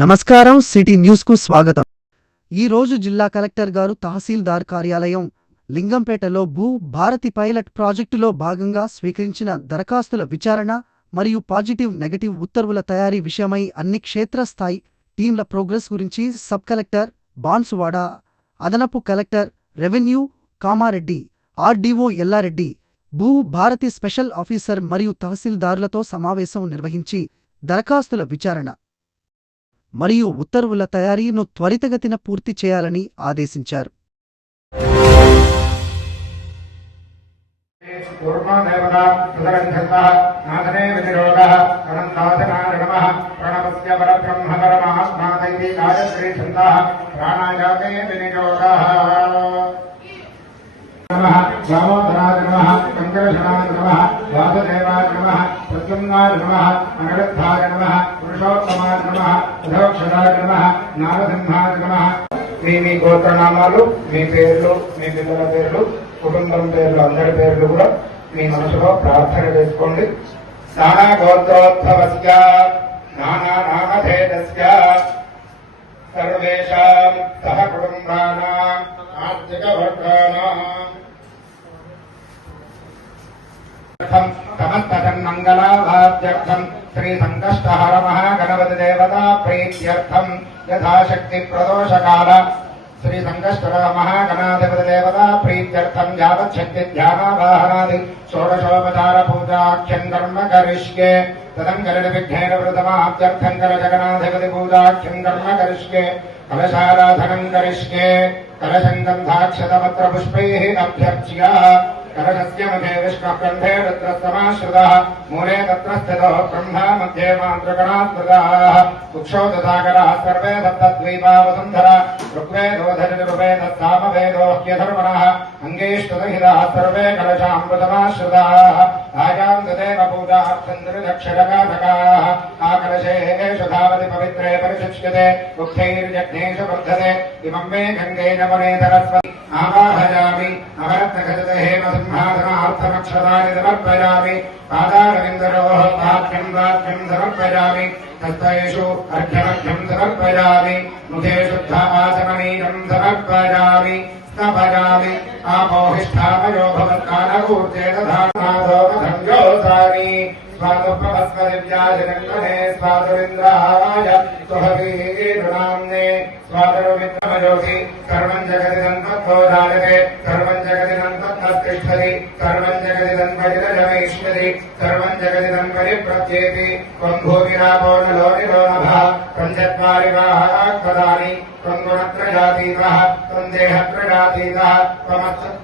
నమస్కారం city news కు స్వాగతం। ఈ రోజు జిల్లా కలెక్టర్ గారు తహసీల్దార్ కార్యాలయం లింగంపేటలో భూ భారతి పైలట్ ప్రాజెక్టులో భాగంగా స్వీకరించిన దరఖాస్తుల విచారణ మరియు పాజిటివ్ నెగటివ్ ఉత్తర్వుల తయారీ విషయమై అన్ని క్షేత్రస్థాయి టీంల ప్రోగ్రెస్ గురించి సబ్ కలెక్టర్ బాన్సువాడ, అదనపు collector revenue Kamareddy, RDO Yellareddy, భూ భారతి స్పెషల్ ఆఫీసర్ మరియు తహసీల్దారులతో సమావేశం నిర్వహించి దరఖాస్తుల విచారణ మరియు ఉత్తర్వుల తయారీను త్వరితగతిన పూర్తి చేయాలని ఆదేశించారు। दामोदराय नमः, कंकरशनाय नमः, वासुदेवाय नमः, प्रद्युम्नाय नमः, अनिरुद्धाय नमः, पुरुषोत्तमाय नमः, अधोक्षराय नमः, नारसिंहाय नमः। మీ గోత్రనామాలు, మీ పేర్లు, మీ పిల్లల పేర్లు, కుటుంబం పేర్లు, అందరి పేర్లు కూడా మీ మనసులో ప్రార్థన చేసుకోండి। నానా గోత్రోద్భవస్య నానా నామభేదస్య సర్వేషాం సహ కుటుంబానాం ఆర్జికవర్గానాం समस्तन्मंगलाभाव्यर्थम श्री संकष्टहर महागणपति देवता प्रीत्यर्थम यथाशक्ति प्रदोष काल श्री संकष्टहर महागणाधिपति देवता प्रीत्यर्थम यावच्छक्ति ध्यानावाहनादि षोडशोपचार पूजाख्यं कर्म करिष्ये तदंकरण विघ्नेन प्रथमाभ्यर्थं कर जगन्नाथपति पूजाख्यं कर्म करिष्ये कलशाराधनं करिष्ये कलशं गन्धाक्षतपत्र पुष्पैः अभ्यर्च्य कलशस्य मुखे विष्णुकण्ठे रुद्रस्तमाश्रितः मूले तत्र स्थितो ब्रह्मा मध्ये मातृगणास्मृतः कुक्षोदसागरः सर्वे सप्तद्वीपा वसुन्धरा ऋग्वेदोऽधर्ववेदः सामवेदो ह्यधर्वणः अङ्गेष्टदहिताः सर्वे कलशामृतमाश्रिताः आयां तदेव पूजार्थं त्रिदक्षरकाधकाः आकलशेषु धावति पवित्रे परिशिच्यते उक्थैर्यज्ञेषु वर्धते इमं मे गङ्गेन वनेधरस्वती आवाहयामि अवरत्नखचित हेमसिंहासनार्थमक्षतानि समर्पयामि पादारविन्दरोः पाद्यं वाद्यं समर्पयामि हस्तैषु अर्घ्यमर्घ्यं समर्पयामि मुखे शुद्धाचमनीयं समर्पयामि स्नपयामि आपोहिष्ठामयो भवत्कालकूर्जे दधानादोमधन्योसानि स्वादुपवस्वदिव्याजनन्दने स्वादुरिन्द्राय सुहवीरुणाम्ने स्वादुरुमित्रमयोषि सर्वं जगति तन्मद्धो जायते सर्वं जगति तन्मद्धस्तिष्ठति सर्वं जगति तन्परिरजमेष्यति सर्वं जगति तन्परिप्रत्येति त्वं भूमिरापो नलो निलो नभः त्वं चत्वारि वाक्पदानि त्वं गुणत्रयातीतः त्वं देहत्रयातीतः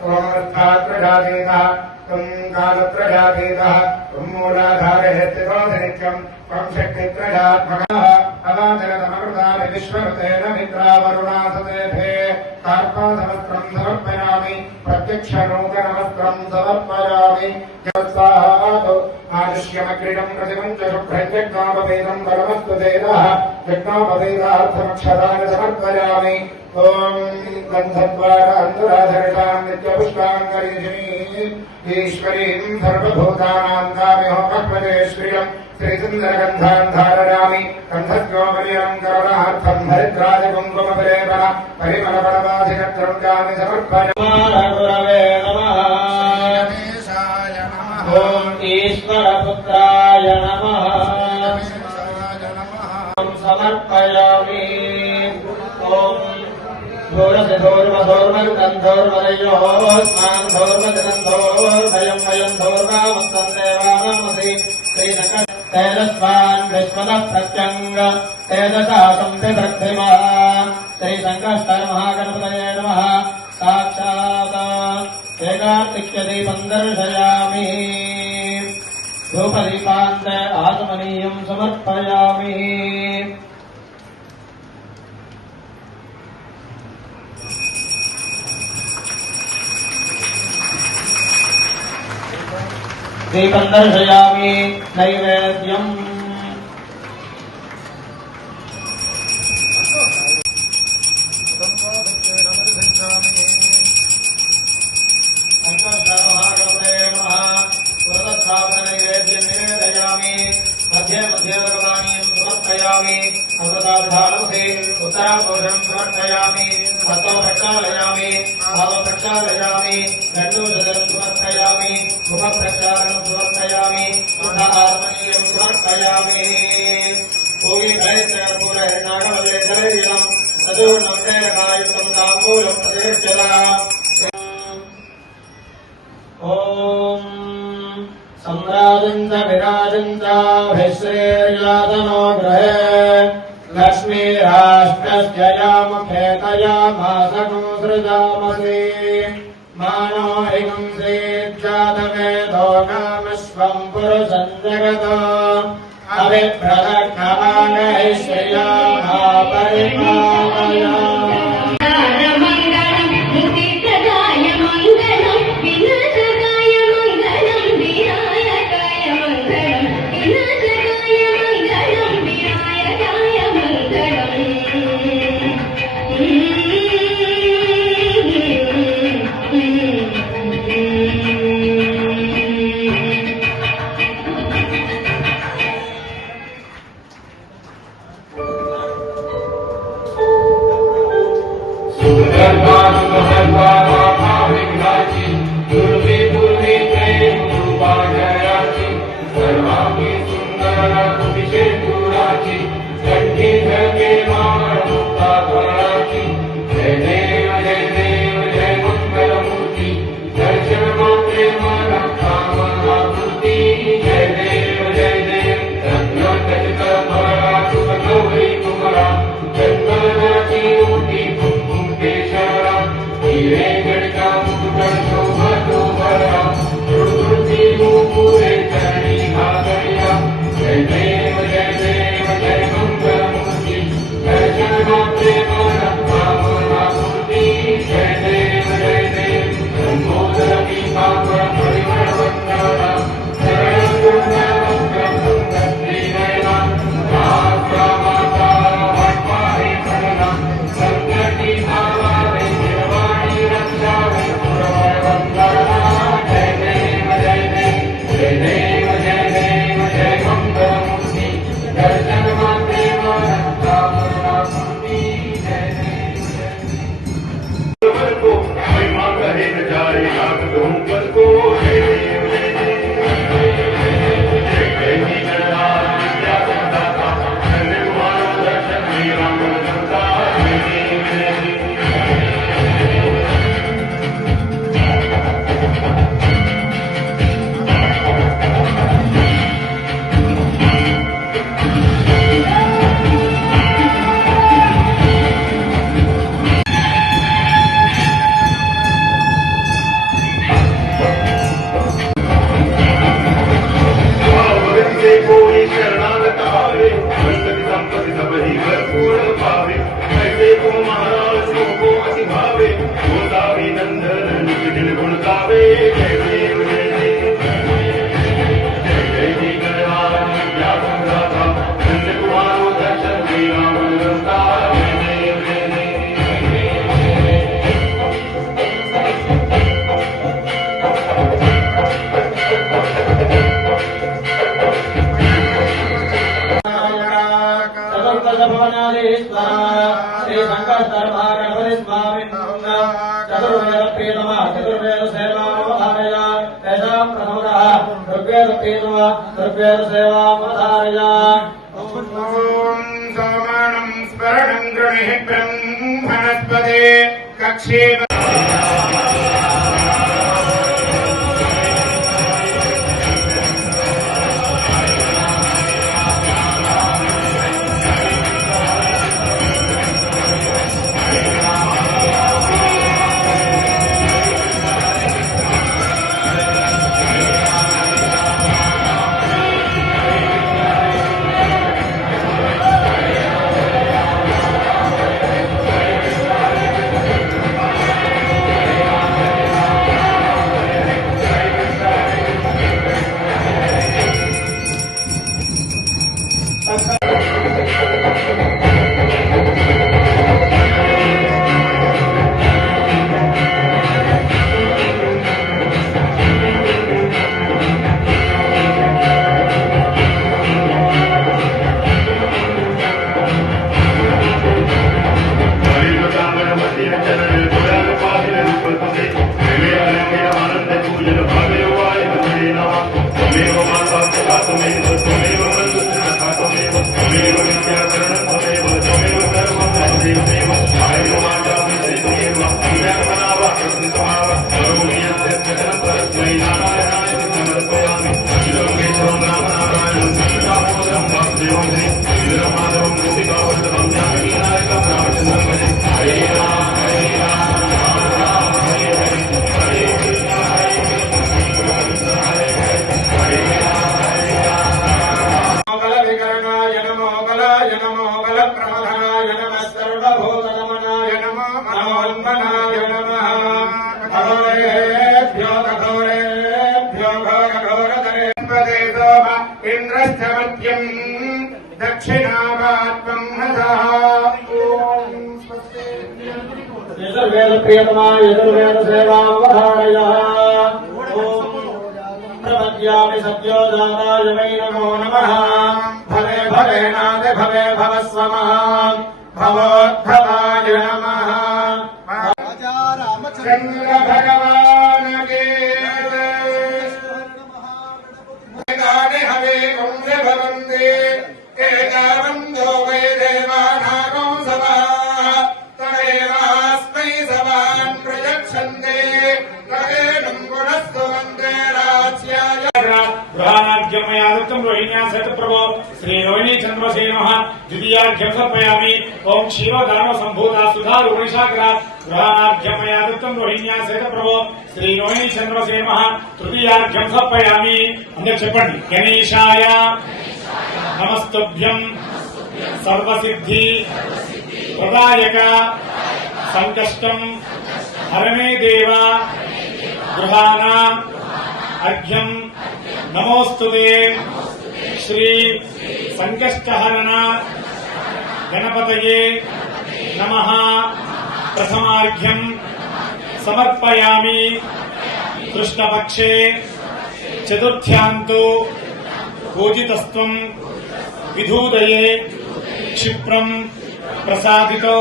त्वमर्थात्रयातीतः त्वं कालत्रयातीतः त्वं मूलाधारे स्थितोऽधिनित्यं त्वं शक्तित्रयात्मकः अवाचरतमकृतानि विश्वकृतेन मित्रावरुणासतेभे कार्पासवस्त्रं समर्पयामि प्रत्यक्षनूतनवस्त्रं समर्पयामि यस्सादौ आयुष्यमग्रिणं प्रतिमं च शुभ्रं यज्ञोपवेदं परमस्तु देवः यज्ञोपवेदार्थमक्षतानि समर्पयामि ॐ गन्धद्वारा अन्तराधरितां नित्यपुष्पाङ्गरीषिणी ईश्वरीं सर्वभूतानां कामिहोमह्वदेश्रियं श्रीसुन्दरगन्धान् धारयामि गन्धद्योमलिनं करुणार्थं हरिद्राजकुङ्कुमपलेपन परिमलपणवाधिकत्रव्यानि समर्पयामि। ॐ ईश्वरपुत्राय नमः समर्पयामि। ॐ धूर्वधूर्वधूर्वगन्धोर्वयोस्मान् धूर्वजगन्धोर्भयं वयं धूर्वामस्तं देवानामसि श्रीतैलस्वान् विश्वतः प्रत्यङ्ग तेजसा संविवृद्धिमान् श्रीसङ्कष्टर महागणपतये नमः। साक्षात् एकार्तिक्यदीपं दर्शयामि धूपदीपान्ते आत्मनीयं समर्पयामि। दीपं दर्शयामि नैवेद्यम् मध्ये मध्ये भगवानीं समर्पयामि। उत्तराधानमसे उत्तराभूषणं समर्पयामि हस्तो प्रक्षालयामि पादं प्रक्षालयामि दण्डोदकं समर्पयामि मुखप्रक्षालनं समर्पयामि आत्मनीयं समर्पयामि भूमि गायत्रपूर नागवल्ले जलवीरं तदूर्णं तेरकायुक्तं ताम्बूलं प्रतिष्ठता ॐ सम्राजञ्च विराजञ्चाभिश्रेर्यातनो गृहे लक्ष्मीराष्ट्रस्य यामुखेतयामासनो सृजामसि मानो हिगं श्रीजातवेदो नामस्वं पुरुषं जगत अभिप्रदक्षमाणैश्वर्याः परिपालया सोमानं स्मरणं गृहे ब्रह्मणस्पदे कक्षे यजुर्वेद प्रियतमा यजुर्वेद सेवावधारयः प्रपद्यामि सद्यो दानाय वै नमो नमः भवे भवेनाथ भवे भवस्वमः भवोद्भवाय नमः चंद्र भगवान के हवे कुंज भवन्ते एतावन्दो वै देवानागो सभा तदेवास्मै सभान् प्रयच्छन्ते तदेनं गुणस्तु वन्दे राज्याय गृहानाद्यमयादत्तं रोहिण्यासहित प्रभो श्री रोहिणी चन्द्रसेनः द्वितीयार्घ्यं समर्पयामि ओम शिव दानव संभूता सुधा रूपनिशाग्रा गृहानाद्यमयादत्तं रोहिण्यासहित प्रभो श्री रोहिणी चन्द्रसेनः तृतीयार्घ्यं समर्पयामि అందరూ చెప్పండి గణేశాయ నమస్తుభ్యం సర్వసిద్ధి ప్రదాయక సంకష్టం హరమే దేవ గృహాణ అర్ఘ్యం నమోస్తుతే శ్రీ సంకష్టహరణ గణపతయే నమః ప్రథమార్ఘ్యం సమర్పయామి కృష్ణపక్షే చతుర్థ్యాంతో పూజితస్త్వం విధూదయే క్షిప్రం ప్రసాదితో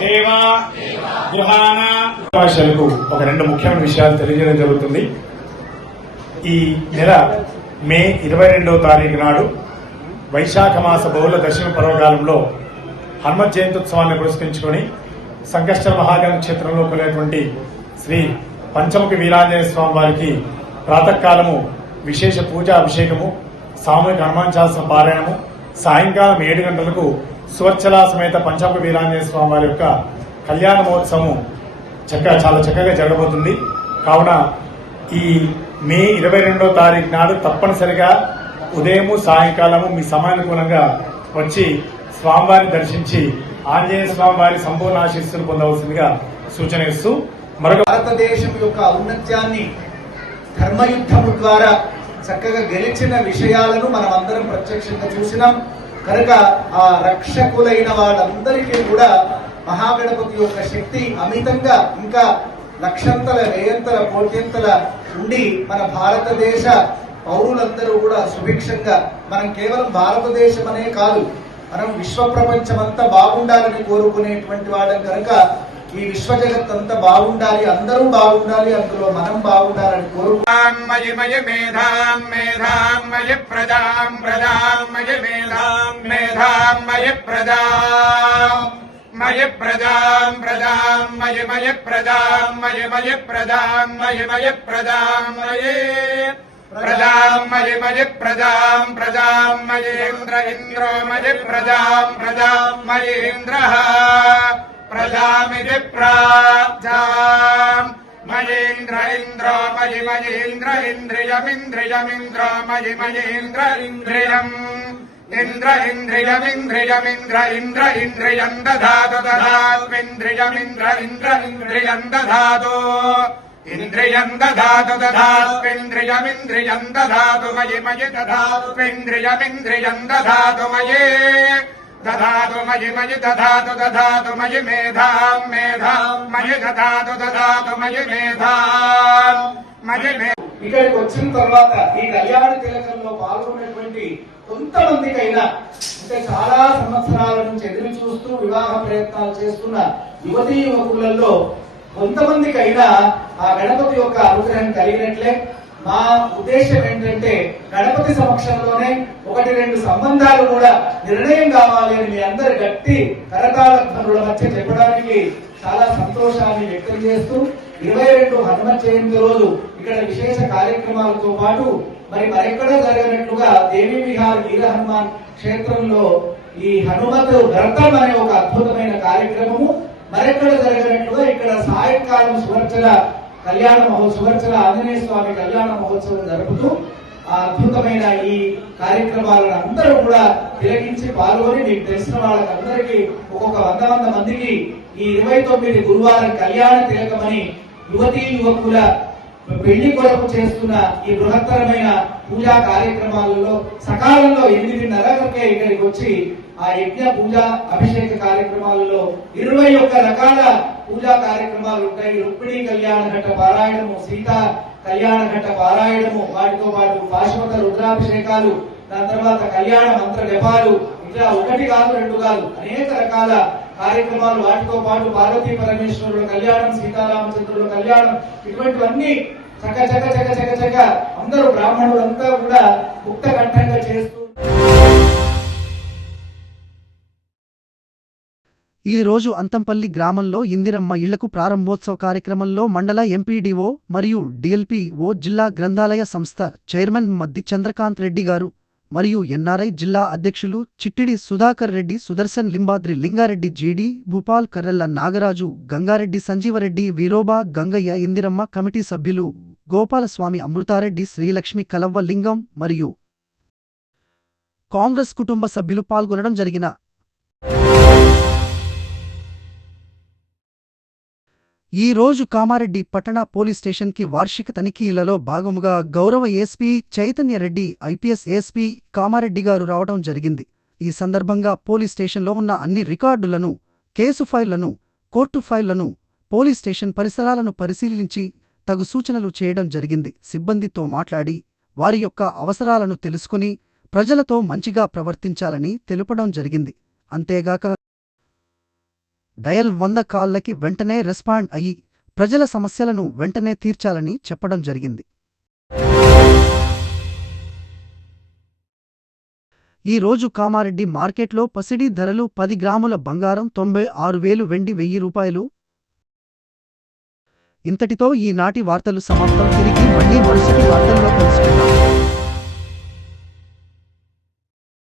దేవా గృహాణ భాషలకు ఒక రెండు ముఖ్యమైన విషయాలు తెలియజేయడం జరుగుతుంది. ఈ నెల మే 22వ తారీఖు నాడు వైశాఖ మాస బహుళ దశమి పర్వకాలంలో హనుమత్ జయంత్యుత్సవాన్ని పురస్కరించుకొని సంకష్ట మహాగణ క్షేత్రంలో కొనేటువంటి శ్రీ పంచముఖి వీరాంజనేయ స్వామి వారికి ప్రాతకాలము విశేష పూజా అభిషేకము, సామూహిక హనుమాన్ చాలీసా పారాయణము, సాయంకాలం 7 గంటలకు సువర్చలా సమేత పంచముఖి వీరాంజనేయ స్వామి వారి యొక్క కళ్యాణ మహోత్సవం చాలా చక్కగా జరగబోతుంది. కావున ఈ మే 22వ తారీఖు నాడు తప్పనిసరిగా ఉదయము సాయంకాలము మీ సమయానుకూలంగా వచ్చి స్వామివారిని దర్శించి ఆంజనేయ స్వామి వారి సంపూర్ణ ఆశీస్సులు పొందవలసిందిగా సూచన ఇస్తూ మరొక భారతదేశం యొక్క ఔన్నత్యాన్ని ధర్మయుద్ధము ద్వారా చక్కగా గెలిచిన విషయాలను మనం అందరం ప్రత్యక్షంగా చూసినాం. కనుక ఆ రక్షకులైన వాళ్ళందరికీ కూడా మహాగణపతి యొక్క శక్తి అమితంగా ఇంకా లక్షంతల వేయంతల కోట్యంతల ఉండి మన భారతదేశ పౌరులందరూ కూడా సుభిక్షంగా, మనం కేవలం భారతదేశం అనే కాదు, మనం విశ్వ ప్రపంచమంతా బాగుండాలని కోరుకునేటువంటి వాళ్ళం. కనుక ఈ విశ్వ జగత్ అంతా బాగుండాలి, అందరూ బాగుండాలి, అందులో మనం బాగుండాలని కోరుకుంటాం. మయి మేధాం మేధాం మయి ప్రజాం ప్రజాం మయి మేధాం మేధాం మయి ప్రజాం మయి ప్రజాం ప్రజాం మయి మయి ప్రజాం మయి మయి ప్రజాం మయి మయి ప్రజాం మయి ప్రజాం మయి మయి ప్రజాం ప్రజాం మయేంద్ర ఇంద్రో మయి ప్రజాం ప్రజాం మయేంద్రః ప్రజామితి ప్రాజాం మయేంద్ర ఇంద్రో మయి మయేంద్ర ఇంద్రియమింద్రియమింద్రో మయి మయేంద్ర ఇంద్రియం ఇంద్ర ఇంద్రియమింద్రియమింద్ర ఇంద్ర ఇంద్రియం దధాతు దధాత్వింద్రియమింద్ర ఇంద్ర ఇంద్రియం దధాతు ఇంద్రియం దధాతు దధాత్వింద్రియమింద్రియం దధాతు మయి మయి దధాత్వింద్రియమింద్రియం దధాతు మయే దధాతు మయి మయి దధాతు దధాతు మయి మేధాం మేధాం మయి దధాతు దధాతు మయి మేధాం మయి ఇక్కడికి వచ్చిన తర్వాత ఈ కళ్యాణ తిలకంలో పాల్గొనేటువంటి కొంతమందికైనా, అంటే చాలా సంవత్సరాల నుంచి ఎదురు చూస్తూ వివాహ ప్రయత్నాలు చేస్తున్న యువతీ యువకులలో కొంతమందికైనా ఆ గణపతి యొక్క అనుగ్రహం కలిగినట్లే. మా ఉద్దేశం ఏంటంటే గణపతి సమక్షంలోనే 1-2 సంబంధాలు కూడా నిర్ణయం కావాలి అని మీ అందరి గట్టి కరతాళ ధ్వనుల మధ్య చెప్పడానికి చాలా సంతోషాన్ని వ్యక్తం చేస్తూ 22 హనుమత్ జయంతి రోజు ఇక్కడ విశేష కార్యక్రమాలతో పాటు మరెక్కడా జరగనట్లుగా దేవీ విహార్ వీర హనుమాన్ క్షేత్రంలో ఈ హనుమత్ వ్రతం అనే ఒక అద్భుతమైన కార్యక్రమము మరెక్కడ జరగనట్లుగా ఇక్కడ సాయంకాలం సువర్చల ఆంజనేయ స్వామి కళ్యాణ మహోత్సవం జరుపుతూ ఆ అద్భుతమైన ఈ కార్యక్రమాలను అందరూ కూడా తిలకించి పాల్గొని మీకు తెలిసిన వాళ్ళకందరికీ ఒక్కొక్క 100 మందికి ఈ 29 గురువారం కళ్యాణ తిలకమని యువతీ యువకుల పెళ్లి కొరకు చేస్తున్న ఈ బృహత్తరమైన పూజా కార్యక్రమాలలో సకాలంలో 8:30కే ఇక్కడికి వచ్చి ఆ యజ్ఞ పూజ అభిషేక కార్యక్రమాలలో 21 రకాల పూజా కార్యక్రమాలు ఉంటాయి. రుక్మిణీ కళ్యాణ ఘట్ట పారాయణము, సీతా కళ్యాణ ఘట్ట పారాయణము, వాటితో పాటు పాశుపత రుద్రాభిషేకాలు, దాని తర్వాత కళ్యాణ మంత్ర జపాలు, ఇట్లా ఒకటి కాదు రెండు కాదు అనేక రకాల కార్యక్రమాలు, వాటితో పాటు పార్వతీ పరమేశ్వరుల కళ్యాణం, సీతారామచంద్రుల కళ్యాణం, ఇటువంటివన్నీ చక చక చక చక చక అందరూ బ్రాహ్మణులంతా కూడా ముక్త కంఠంగా చేస్తూ ఈ రోజు అంతంపల్లి గ్రామంలో ఇందిరమ్మ ఇళ్లకు ప్రారంభోత్సవ కార్యక్రమంలో మండల ఎంపీడీఓ మరియు డిఎల్పీఓ, జిల్లా గ్రంథాలయ సంస్థ చైర్మన్ మద్ది చంద్రకాంత్ రెడ్డి గారు మరియు ఎన్ఆర్ఐ జిల్లా అధ్యక్షులు చిట్టిడి సుధాకర్ రెడ్డి, సుదర్శన్ లింబాద్రి లింగారెడ్డి, జీడి భూపాల్, కర్రెల్ల నాగరాజు, గంగారెడ్డి, సంజీవరెడ్డి, వీరోబా, గంగయ్య, ఇందిరమ్మ కమిటీ సభ్యులు గోపాలస్వామి, అమృతారెడ్డి, శ్రీలక్ష్మి, కలవ్వ లింగం మరియు కాంగ్రెస్ కుటుంబ సభ్యులు పాల్గొనడం జరిగిన ఈ రోజు కామారెడ్డి పట్టణ పోలీస్ స్టేషన్కి వార్షిక తనిఖీలలో భాగముగా గౌరవ SP Chaitanya Reddy, IPS SP Kamareddy గారు రావడం జరిగింది. ఈ సందర్భంగా పోలీస్ స్టేషన్లో ఉన్న అన్ని రికార్డులను, కేసు ఫైళ్లను, కోర్టు ఫైళ్లను, పోలీస్ స్టేషన్ పరిసరాలను పరిశీలించి తగు సూచనలు చేయడం జరిగింది. సిబ్బందితో మాట్లాడి వారి యొక్క అవసరాలను తెలుసుకుని ప్రజలతో మంచిగా ప్రవర్తించాలని తెలుపడం జరిగింది. అంతేగాక డయల్ 100 కాల్లకి వెంటనే రెస్పాండ్ అయ్యి ప్రజల సమస్యలను వెంటనే తీర్చాలని చెప్పడం జరిగింది. ఈ రోజు కామారెడ్డి మార్కెట్లో పసిడి ధరలు 10 గ్రాముల బంగారం 96,000, వెండి 1,000 రూపాయలు. ఇంతటితో ఈనాటి వార్తలు సమాప్తం. తిరిగి మళ్ళీ మరుసటి వార్తల్లో కలుసుకుందాం.